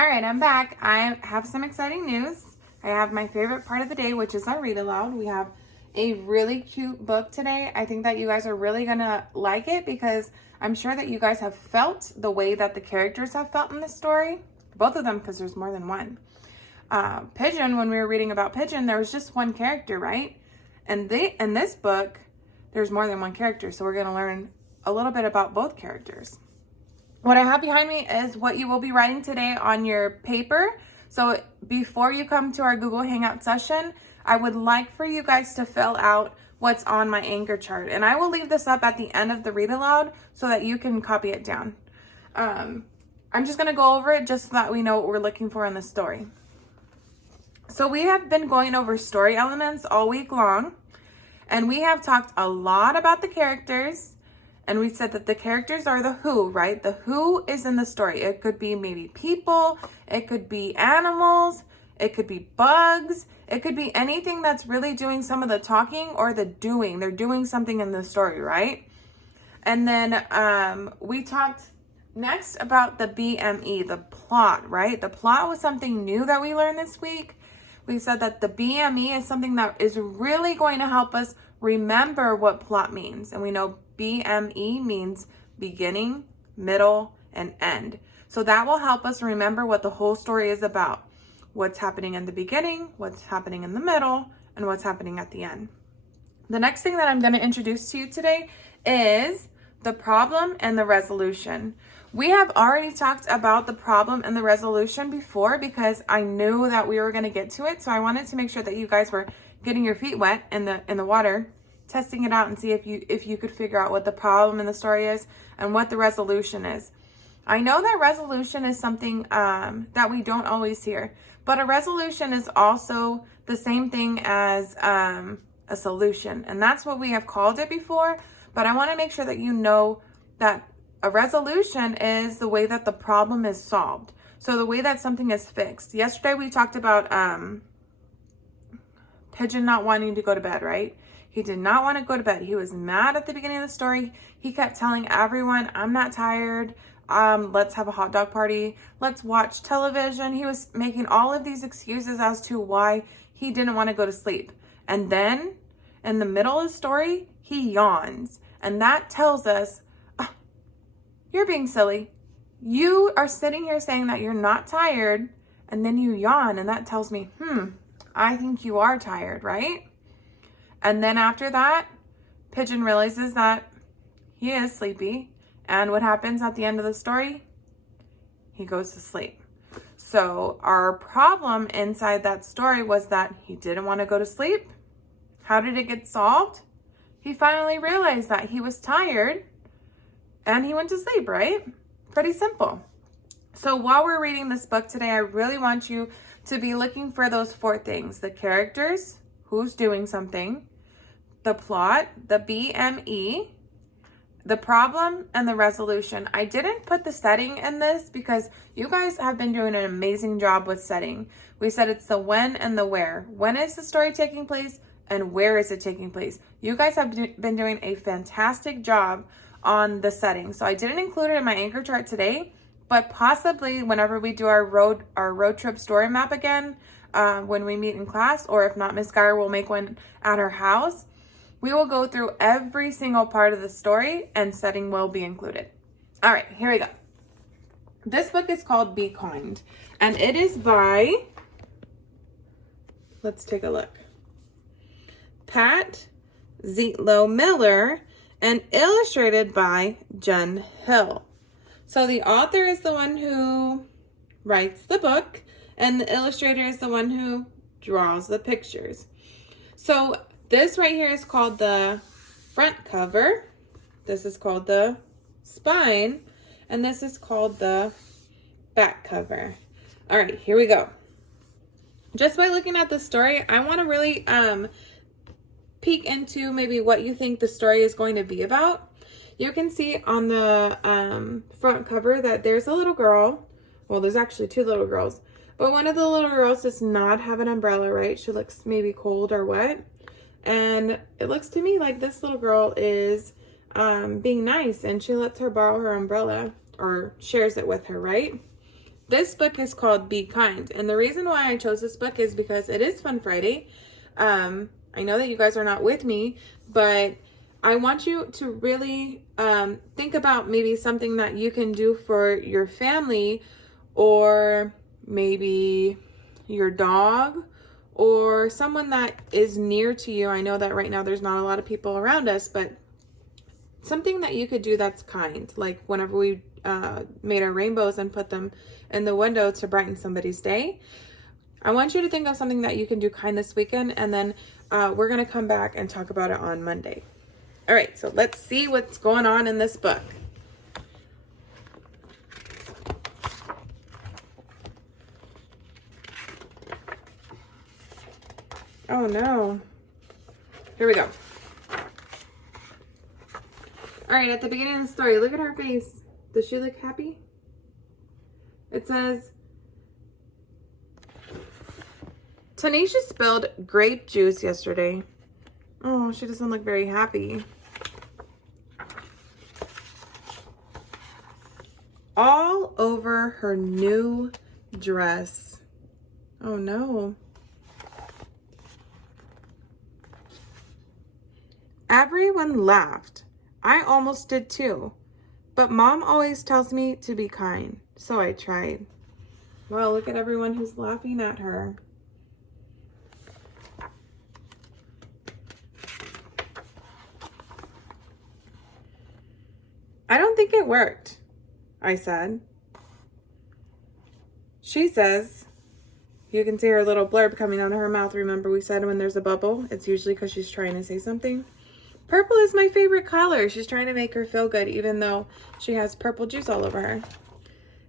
All right, I'm back. I have some exciting news. I have my favorite part of the day, which is our read aloud. We have a really cute book today. I think that you guys are really gonna like it because I'm sure that you guys have felt the way that the characters have felt in this story. Both of them, because there's more than one. Pigeon, when we were reading about Pigeon, there was just one character, right? And in this book, there's more than one character. So we're gonna learn a little bit about both characters. What I have behind me is what you will be writing today on your paper. So before you come to our Google Hangout session, I would like for you guys to fill out what's on my anchor chart. And I will leave this up at the end of the read aloud so that you can copy it down. I'm just gonna go over it just so that we know what we're looking for in the story. So we have been going over story elements all week long, and we have talked a lot about the characters. And we said that the characters are the who, right? The who is in the story. It could be maybe people, it could be animals, it could be bugs, it could be anything that's really doing some of the talking or the doing. They're doing something in the story, right? And then we talked next about the BME, the plot, right? The plot was something new that we learned this week. We said that the BME is something that is really going to help us remember what plot means. And we know BME means beginning, middle, and end. So that will help us remember what the whole story is about. What's happening in the beginning, what's happening in the middle, and what's happening at the end. The next thing that I'm going to introduce to you today is the problem and the resolution. We have already talked about the problem and the resolution before because I knew that we were going to get to it. So I wanted to make sure that you guys were getting your feet wet in the water, testing it out and see if you could figure out what the problem in the story is and what the resolution is. I know that resolution is something that we don't always hear, but a resolution is also the same thing as a solution, and that's what we have called it before. But I want to make sure that you know that a resolution is the way that the problem is solved. So the way that something is fixed. Yesterday we talked about Pigeon not wanting to go to bed, right? He did not want to go to bed. He was mad at the beginning of the story. He kept telling everyone, I'm not tired. Let's have a hot dog party. Let's watch television. He was making all of these excuses as to why he didn't want to go to sleep. And then in the middle of the story, he yawns. And that tells us, oh, you're being silly. You are sitting here saying that you're not tired, and then you yawn. And that tells me, I think you are tired, right? And then after that, Pigeon realizes that he is sleepy. And what happens at the end of the story? He goes to sleep. So our problem inside that story was that he didn't want to go to sleep. How did it get solved? He finally realized that he was tired and he went to sleep, right? Pretty simple. So while we're reading this book today, I really want you to be looking for those four things: the characters, who's doing something, the plot, the BME, the problem, and the resolution. I didn't put the setting in this because you guys have been doing an amazing job with setting. We said it's the when and the where. When is the story taking place and where is it taking place? You guys have been doing a fantastic job on the setting. So I didn't include it in my anchor chart today, but possibly whenever we do our road trip story map again, when we meet in class, or if not, Miss Geyer will make one at her house. We will go through every single part of the story and setting will be included. All right, here we go. This book is called Be Kind, and it is by, let's take a look, Pat Zietlow Miller, and illustrated by Jen Hill. So the author is the one who writes the book, and the illustrator is the one who draws the pictures. So this right here is called the front cover. This is called the spine. And this is called the back cover. All right, here we go. Just by looking at the story, I want to really peek into maybe what you think the story is going to be about. You can see on the front cover that there's a little girl. Well, there's actually two little girls. But one of the little girls does not have an umbrella, right? She looks maybe cold or wet. And it looks to me like this little girl is being nice, and she lets her borrow her umbrella, or shares it with her, right? This book is called Be Kind. And the reason why I chose this book is because it is Fun Friday. I know that you guys are not with me, but I want you to really think about maybe something that you can do for your family, or maybe your dog, or someone that is near to you. I know that right now there's not a lot of people around us, but something that you could do that's kind. Like whenever we made our rainbows and put them in the window to brighten somebody's day. I want you to think of something that you can do kind this weekend, and then we're going to come back and talk about it on Monday. All right, so let's see what's going on in this book. Oh no. Here we go. All right, at the beginning of the story, look at her face. Does she look happy? It says, Tanisha spilled grape juice yesterday. Oh, she doesn't look very happy. All over her new dress. Oh no. Everyone laughed. I almost did too. But Mom always tells me to be kind, so I tried. Well, look at everyone who's laughing at her. I don't think it worked, I said. She says, you can see her little blurb coming out of her mouth. Remember we said when there's a bubble, it's usually because she's trying to say something. Purple is my favorite color. She's trying to make her feel good, even though she has purple juice all over her. It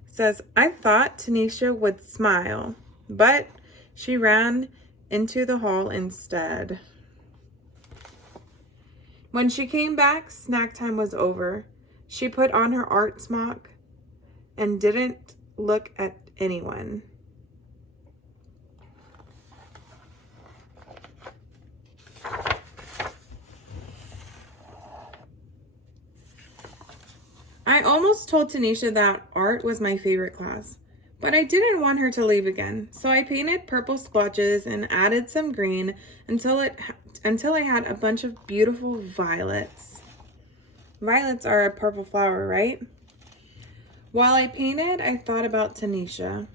says, I thought Tanisha would smile, but she ran into the hall instead. When she came back, snack time was over. She put on her art smock and didn't look at anyone. I almost told Tanisha that art was my favorite class, but I didn't want her to leave again. So I painted purple splotches and added some green until I had a bunch of beautiful violets. Violets are a purple flower, right? While I painted, I thought about Tanisha.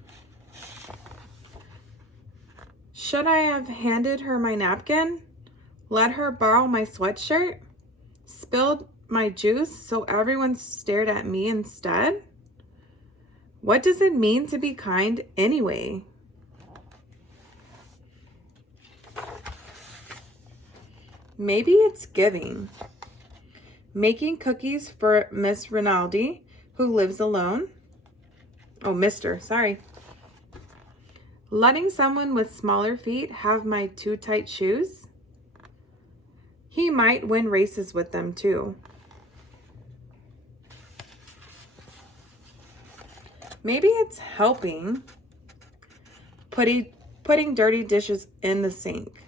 Should I have handed her my napkin? Let her borrow my sweatshirt? Spilled my juice so everyone stared at me instead? What does it mean to be kind anyway? Maybe it's giving. Making cookies for Miss Rinaldi, who lives alone. Oh, Mr., sorry. Letting someone with smaller feet have my too tight shoes. He might win races with them too. Maybe it's helping. Putting dirty dishes in the sink.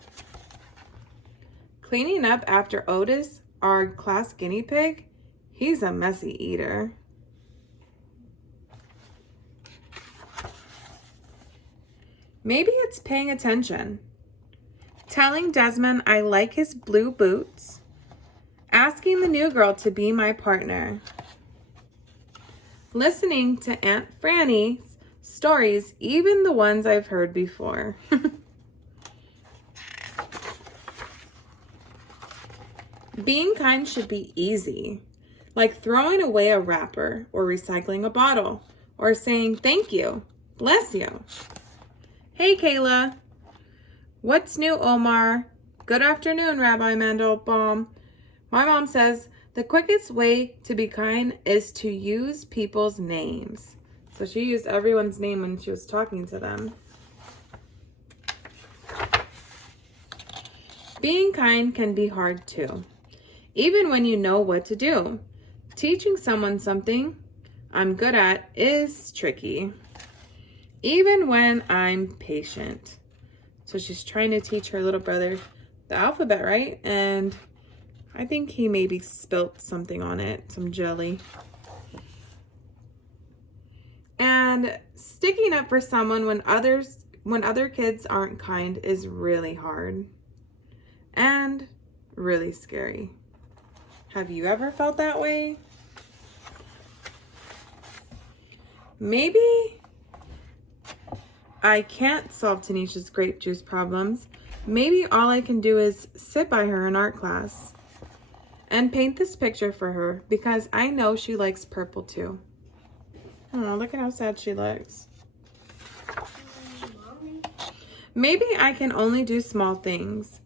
Cleaning up after Otis, our class guinea pig. He's a messy eater. Maybe it's paying attention. Telling Desmond I like his blue boots. Asking the new girl to be my partner. Listening to Aunt Franny's stories, even the ones I've heard before. Being kind should be easy, like throwing away a wrapper or recycling a bottle or saying thank you, bless you. Hey, Kayla. What's new, Omar? Good afternoon, Rabbi Mandelbaum. My mom says the quickest way to be kind is to use people's names. So she used everyone's name when she was talking to them. Being kind can be hard too, even when you know what to do. Teaching someone something I'm good at is tricky, even when I'm patient. So she's trying to teach her little brother the alphabet, right? And I think he maybe spilt something on it, some jelly. And sticking up for someone when other kids aren't kind is really hard and really scary. Have you ever felt that way? Maybe I can't solve Tanisha's grape juice problems. Maybe all I can do is sit by her in art class and paint this picture for her because I know she likes purple too. Oh, look at how sad she looks. Maybe I can only do small things,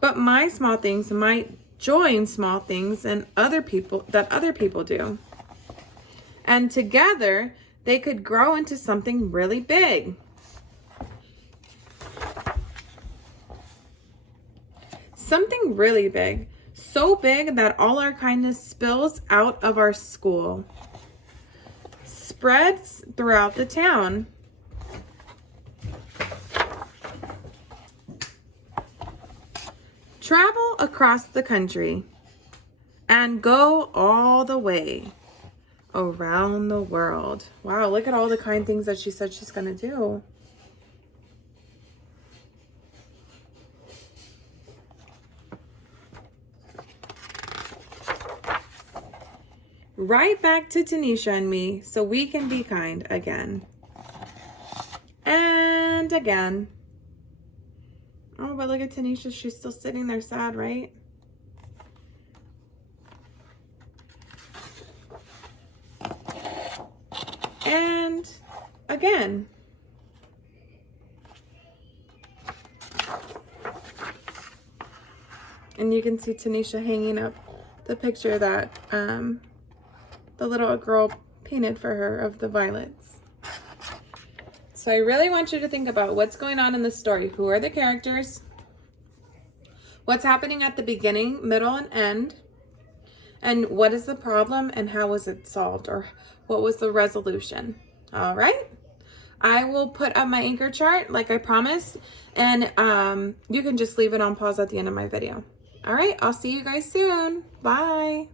but my small things might join small things and other people do. And together, they could grow into something really big. Something really big. So big that all our kindness spills out of our school. Spreads throughout the town. Travel across the country. And go all the way around the world. Wow, look at all the kind things that she said she's gonna do. Right back to Tanisha and me so we can be kind again. And again. Oh, but look at Tanisha. She's still sitting there sad, right? And again. And you can see Tanisha hanging up the picture that the little girl painted for her of the violets. So I really want you to think about what's going on in the story. Who are the characters? What's happening at the beginning, middle, and end? And what is the problem and how was it solved? Or what was the resolution? All right. I will put up my anchor chart like I promised. And you can just leave it on pause at the end of my video. All right. I'll see you guys soon. Bye.